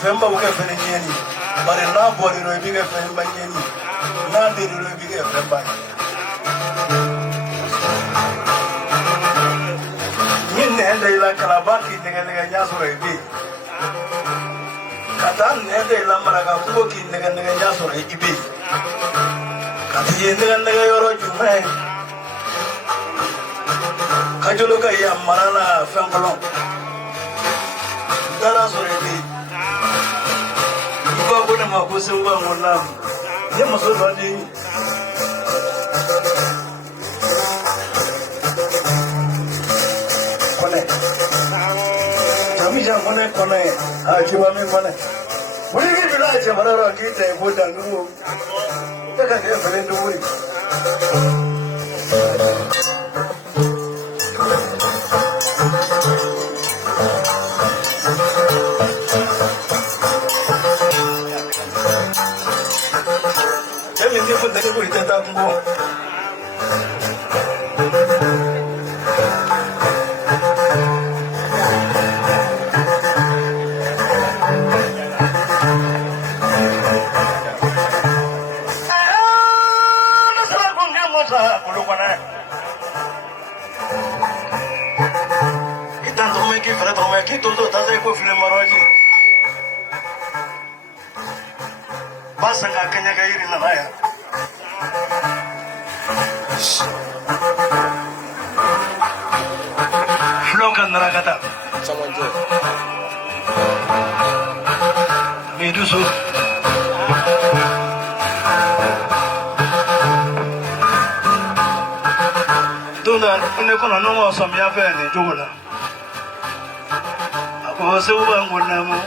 Femba uke fenjeni but in now body no bigger friend by any. Now they no bigger friend by. In the end, they like Kalabaki, the Yasuri. Katan, they Lamaraga, working the Yasuri. Kati and the Yoro Juve. Kajuluka Yamarana, Fangalon. That's already. You are going to have a silver one now. You must have money. Tamisha money, I give me money. What do you give like a mother? Get a wood and room. Take a friend to win. Basanga Kenya Gairi Navaya. Flokan Naragata. Someone do. Me do so. Dona, Unekona no more some Yavan, Jula. I was over one name.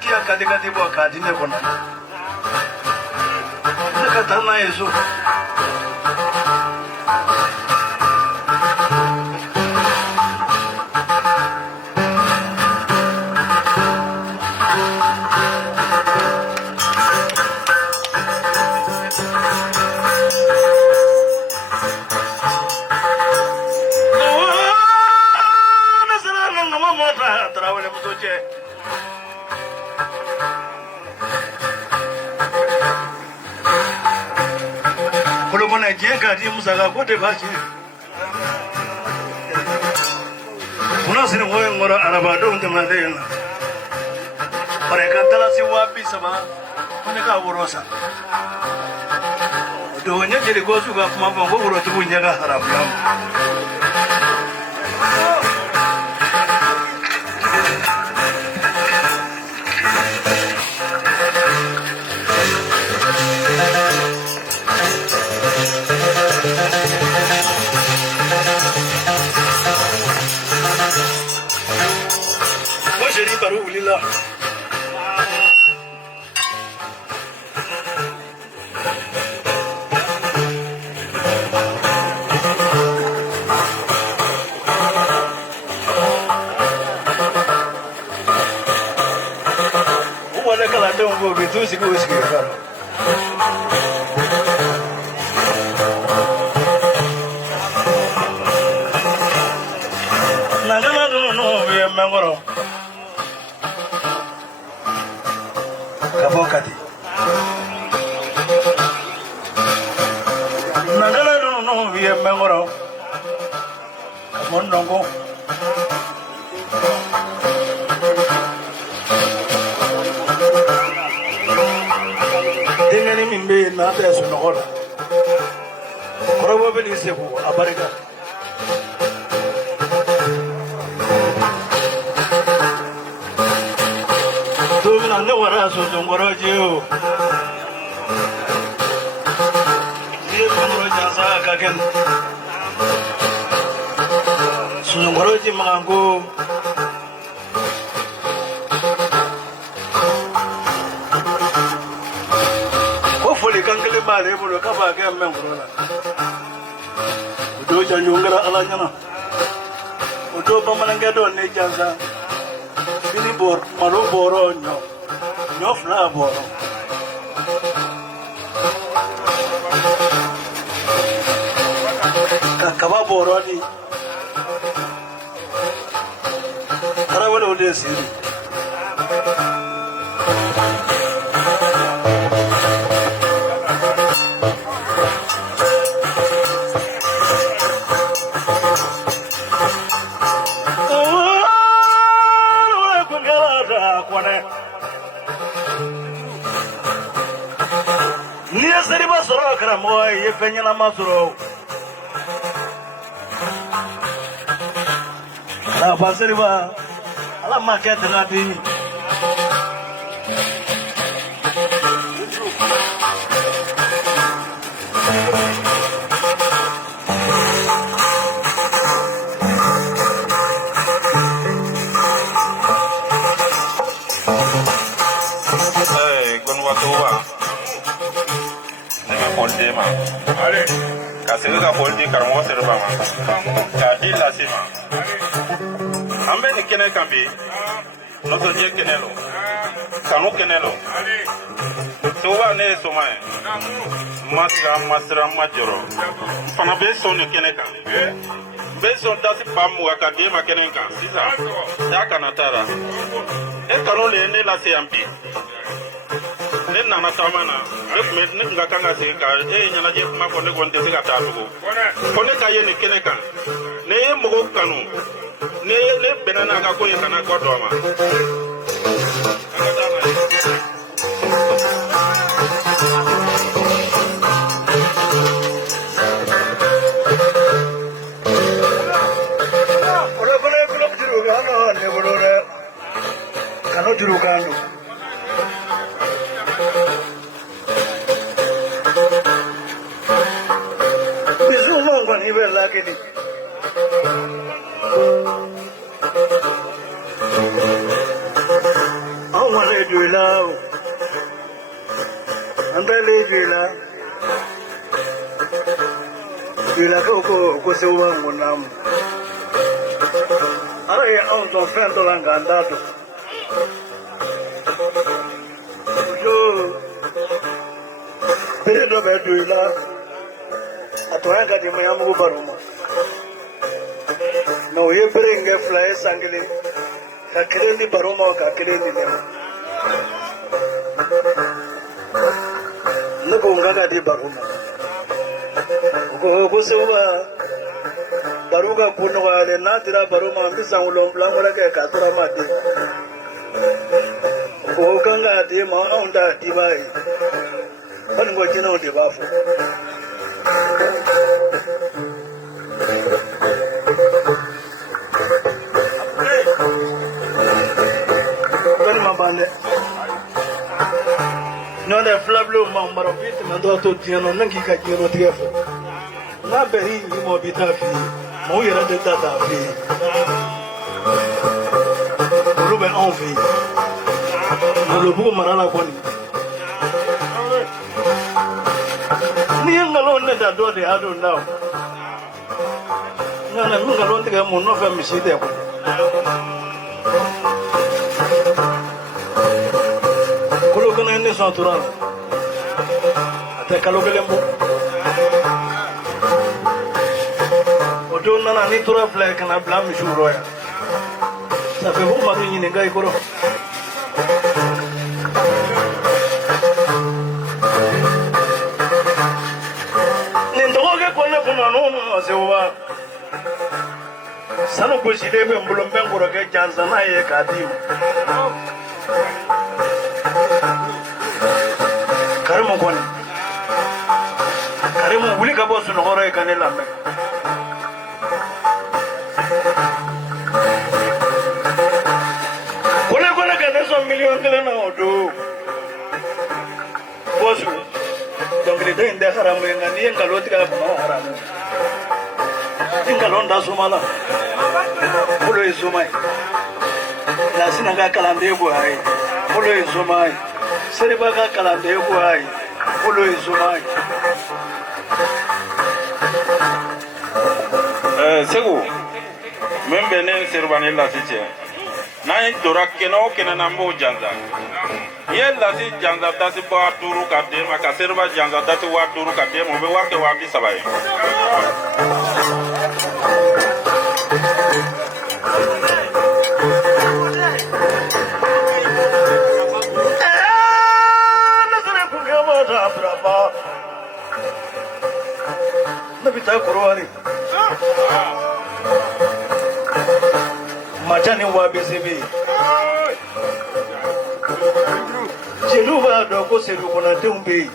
Kia katikati bwa kadine kona. Nakatana yesu. Musaga kote bachi. Unasini ngoe ngora arabado untemadena. Parekatala si wapi sama. Uneka urosa. Donya jadi gosu ga kumamba ngoro tubunya ga haramu. Kabokati. Nagala no via Mangoro. Mondongo. Dingani mimbe na peso no hola. Probably se fu abariga. Ande wara so jongoro jiu. Ye jongoro jasa kaken. Jongoro ji mango. Hopefully kankele male bolo kaba ke mengoro la. Udo janjongara alanyana. Udo pamananga do ne jansa. Bini bor malo boro nyo. No flower. Kakaba boroni. Karawale ode siri. Seriba soro karamo ye fenyana masoro la baseriba ala market ngati Polima. Kasi ka poldi karamo serba ma. Ka di lasima. Ambe ni kene kambi. No so je kenelo. Kanu kenelo. Tuwa ne somae. Masra majoro. Fana be so ni kene kan. Be so dasi pamu akadema kene kan. Sisa. Ya kanatara. E kanu le ne lasi ambi. Ne nana tamana ne nga kanga se ka nyana je ma ko ne gonte se ka ta lugo ko ne ka ye ne kene kan ne ye mugo kanu ne benana ka ko ye kana ko do ma ko juru ga no ne bolo ne kanu juru kanu ni verdad que ni aún le duela anda le duela ko se wa ngonam ara ya aún don fendo langandado yo pero me duela atoyanga di mayamu baruma no ye bringe fly sangli ka kireni baruma ka kireni ne nago ngaga di baruma go sewa baruga kuno wale na tira baruma mbisa ulomla ngora ke katura mate go kanga di ma onda di bai ban go jino di bafu no de flablo mambaro bit mando to tiano nangi ka jiro tiafo na beri ni mo bitafi mo yera de tata fi lo be envie lo bu marala koni ni ngalo ne da do de ado now na ngalo ndiga mo no fa miside ko ne santuran ate kalogelembo odo nana ni tura fle kana blam shuro ya sa fe ho madu ni ngai koro ni ndogo ke kone kuna no se wa sanu ko si debe mbulombe ngoro ke janza na ye kadim karimu wuli ka bɔ sunɔgɔrɔ ye ka ne lamɛn kole ka ne sɔn miliyɔn 1 na o don bɔsu dɔnkilida in tɛ haramu ye nka n'i ye nkalon tigɛ a kɔnɔ haramu ni nkalon da suma la bolo ye suma ye lasina ka kalanden ko a ye bolo ye suma ye seriba ka kalanden ko a ye bolo ye suma ye segu membe ne serbani lasi che na dora keno na mo janza ye lasi janza dasi ba duru ka de ma ka serba janza dasi wa duru ka de mo be wa ke wa bi sabai ya Kurwari Machani wa BCB Jeluva doko sedu kona tumbi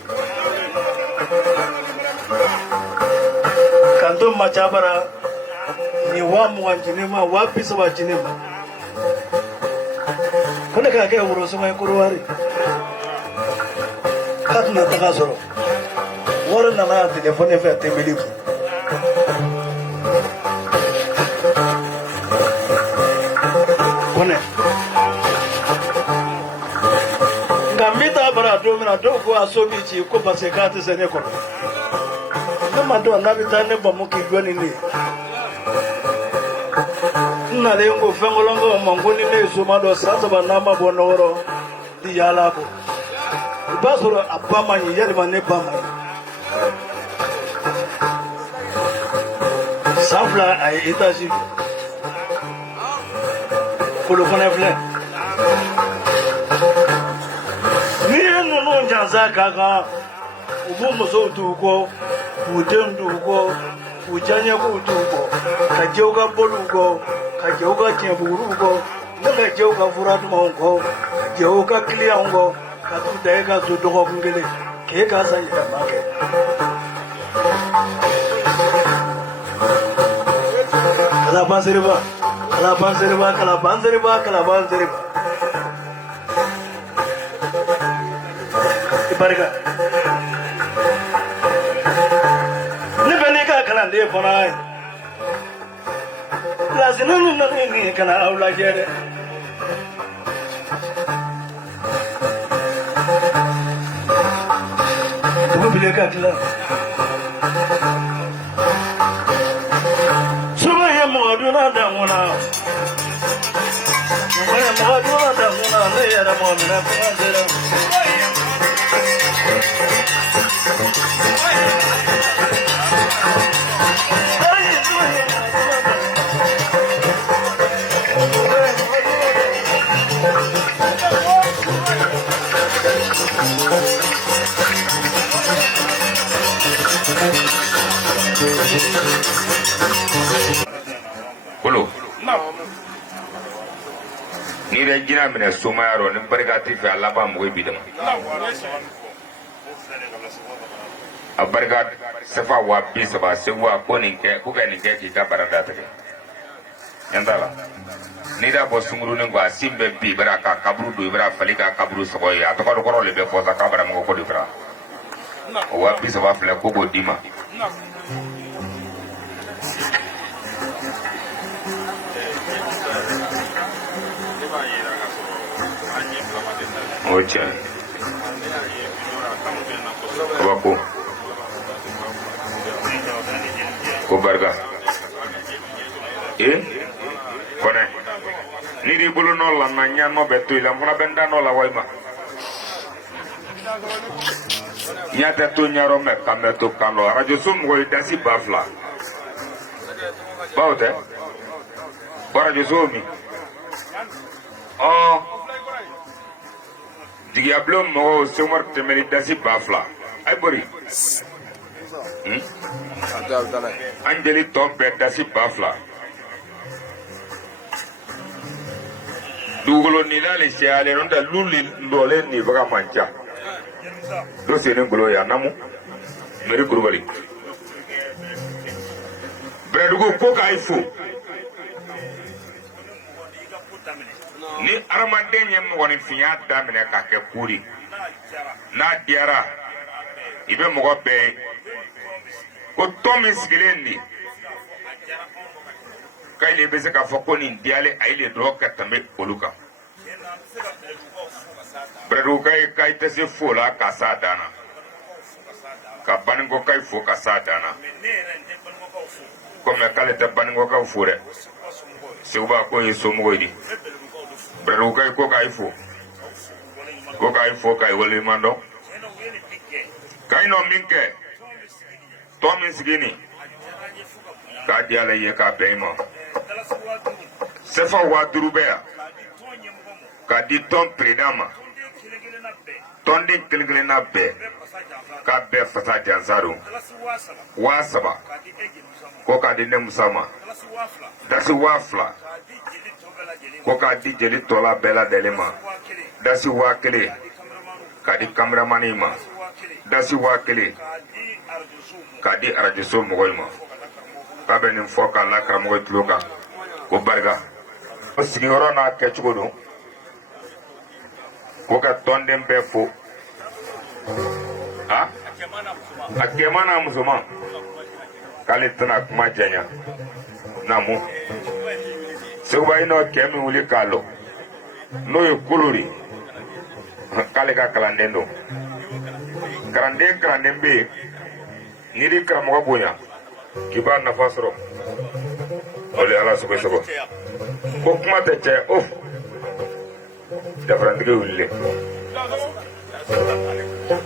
Kanto machabara ni wamu wa jinima wapi sawa jinima Kuna kake urosoma ya Kurwari Katuna takasoro Wara nana telefone fe atembeli Kone Ngambita bara domina doko asobichi ko pasekate sene kono Nama do ngabita ne bamuki jwani ni Na lengo fengolongo mangoni ne sumado sasa banama bonoro di yalabo Basoro abama ni yari mane bama Safla ay etaji Kolo kone fle Ni no njanza kaka Ubu muso utuko Ujem duko Ujanya ku utuko Kajeuka boluko Kajeuka tiemburuko Naka jeuka furatu maungo Kajeuka kilia ungo Katu daika zudoko kungele Keka sa yita make Kalabanzeriba Kalabanzeriba Kalabanzeriba Kalabanzeriba Ibarika Nibenika kalande fonai Lazinu nani kana aula jere Bileka kila Suba ya muaduna danguna Ya muaduna danguna Ne ya muaduna danguna Kolo ni da gina mina soma yaro ni barka tifi alaba mu bi da a barka safa wa bi saba sai wa ko nin ke ku ga nin ke ki ka baranda ta ke yanda la ni da bo sunguru ni gwa simbe bi baraka kaburu do ibra falika kaburu sabo ya to ko ko le be ko ta kabara mo ko di bra wa bi saba fle ko bo dima Ocha. Wako. Kubarga. Kone. Niri bulu no la nanya no betu ila muna benda no la waima. Nyata tu nyaro me kametu kalo. Rajo sum go idasi bafla. Baute. Barajo sumi. Oh. Diablo mo somor temeri dasi bafla ay bori Angeli tombe dasi bafla dugolo ni dale se ale ronda luli lole ni baga mancha do se ne golo ya namu meri gurbali bredugo ko kai fu ni armanden yem woni fiya damine ka ke kuri na diara ibe mo be ko tomi sigileni kay le beze ka foko ni diale ay le do ka tambe oluka bredu kay tese fola ka sa dana ka baningo kay fo ka sa dana comme kale te baningo ka fure se uba ko yeso mo di bredu kay ko kay fo kay wole mando kay no minke tomi sigini ka diale ye ka bema sefa wa durubea ka di ton predama tɔnden kelen-kelenna bɛɛ k'a bɛɛ fasa jansa don 3,000 ko k'a di ne musa ma dasi 2,000 ko k'a di jeli tɔla bɛɛ lajɛlen ma dasi 1,000 k'a di kameramani ma dasi 1,000 k'a di arajoso mɔgɔw ma k'a bɛ nin fɔ k'a la karamɔgɔ tulo kan ko barika o sigiyɔrɔ n'a kɛcogo don ko ka tɔnden bɛɛ fo a cɛman n'a musoman k'ale tɛna kuma janya namu seguba i n'o cɛ min wuli k'a lɔ n'o ye kolori k'ale ka kalanden don kalanden bɛ yen n'i di karamɔgɔ bonya k'i b'a nafa sɔrɔ o le ala sogo ko kuma tɛ cɛ o dafarantigi wulilen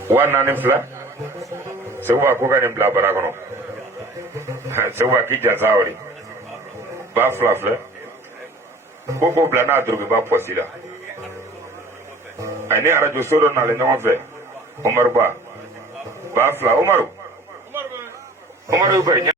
4,000 seguba ko ka nin bila bara kɔnɔ seguba k'i jansa ori 2,000 filɛ ko bila n'a dorobiba pɔsi la a ni arajo so dɔ nalen ɲɔgɔn fɛ Umaru ba 2,000 Umaru bari